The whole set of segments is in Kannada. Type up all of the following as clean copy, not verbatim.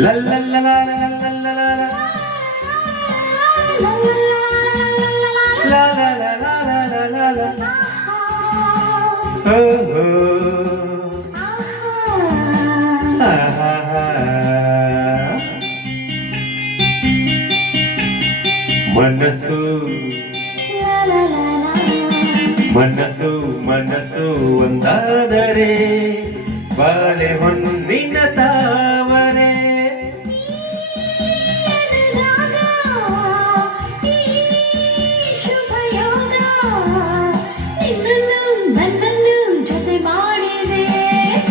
La la la la la la la la la. La la la la la la la la. Oh oh. Ah ah. Manasu. ಮನಸ್ಸು ಮನಸ್ಸು ಒಂದಾದರೆ ಬಾಳೆ ಹೊನ್ನಿನ ತಾವರೆ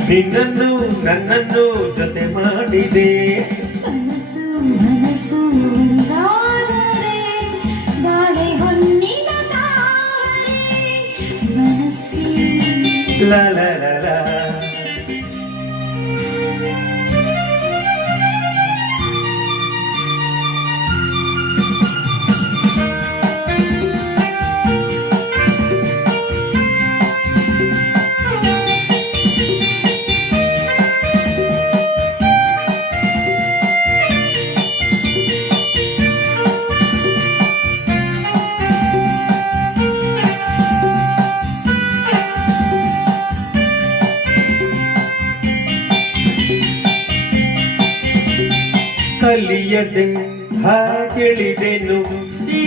ನಿನ್ನನ್ನು ನನ್ನನ್ನು ಜೊತೆ ಮಾಡಿದೆ ಮನಸ್ಸು ಮನಸ್ಸು ಒಂದಾದರೆ ಬಾಳೆ ಹೊನ್ನಿನ ತಾವರೆ ಮನಸ್ಸಿ la la la la. ಕಲಿಯದೆ ಹಾಗೆಳಿದೆನು ಈ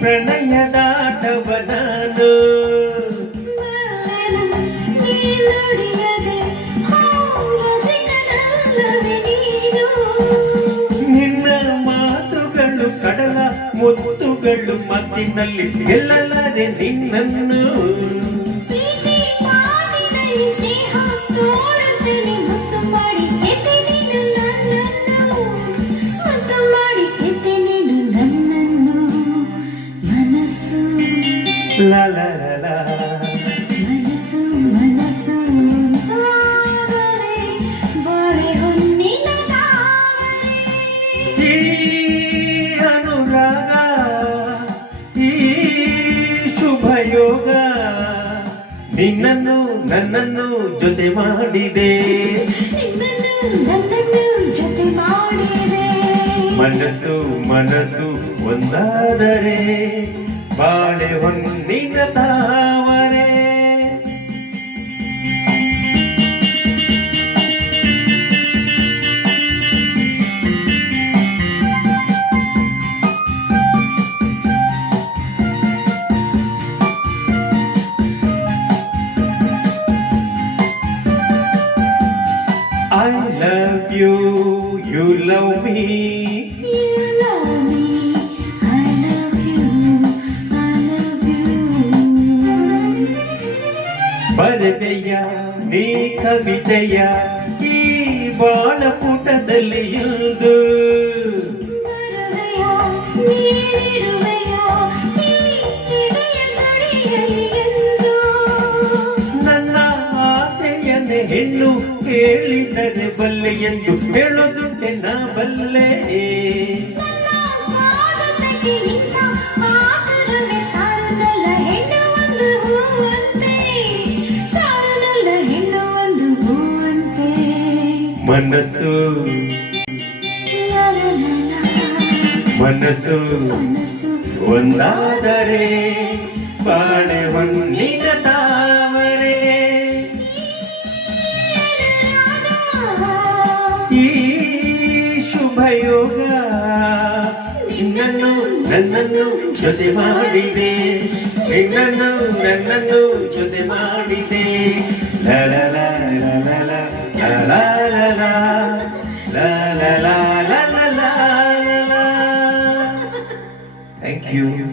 ಪ್ರಣಯದಾಟವ ನಾನು ನಿನ್ನ ಮಾತುಗಳು ಕಡಲ ಮುತ್ತುಗಳು ಮತ್ತಿನಲ್ಲಿ ಗೆಲ್ಲಲಾರೆ ನಿನ್ನನ್ನು la la la la. ಮನಸ್ಸು ಮನಸ್ಸು ಒಂದಾದರೆ ಬಾಳೆ ಹೊನ್ನಿನ ತಾವರೆ ಈ ಅನುರಾಗ ಈ ಶುಭಯೋಗ ನಿನ್ನನ್ನು ನನ್ನನ್ನು ಜೊತೆ ಮಾಡಿದೆ ನಿನ್ನನ್ನು ನನ್ನನ್ನು ಜೊತೆ ಮಾಡಿದೆ ಮನಸ್ಸು ಮನಸ್ಸು ಒಂದಾದರೆ ಬಾಳೆ ಹೊನ್ನಿನ ತಾವರೆ I love you, you love me. You love me, I love you, I love you. ಬರೆದೆಯ ನೀ ಕವಿತೆಯ ಈ ಬಾಳ ಪುಟದಲ್ಲಿ ಇಳಿದು ಬರುವೆಯ ನೀನಿರುವೆಯ ಈ ಇದೆಯ ಗಡಿಯಲ್ಲಿ ಎಂದು ನನ್ನ ಆಸೆಯನ್ನೇ ಹೆಣ್ಣು ಕೇಳಿದರೆ ಬಲ್ಲೆ ಎಂದು ಹೇಳೋದುಂಟೆ ನಾ ಬಲ್ಲೆ ನನ್ನ ಸ್ವಾಗತಕ್ಕೆ ನಿಂತ ಆತರವೇ ತಾಳನಲ್ಲ ಹೆಣ್ಣು ಒಂದು ಹೂವಂತೆ ತಾಳನಲ್ಲ ಹೆಣ್ಣು ಒಂದು ಹೂವಂತೆ ಮನಸ್ಸು ಮನಸ್ಸು ಮನಸ್ಸು ಒಂದಾದರೆ ಬಾಳೆ ಹೊನ್ನಿನ ತಾವರೆ ಈ ಶುಭಯೋಗ ನಿನ್ನನ್ನು ನನ್ನನ್ನು ಜೊತೆ ಮಾಡಿದೆ ನಿನ್ನನ್ನು ನನ್ನನ್ನು ಜೊತೆ ಮಾಡಿದೆ la la la la la la la la la la la la la la la la. Thank you.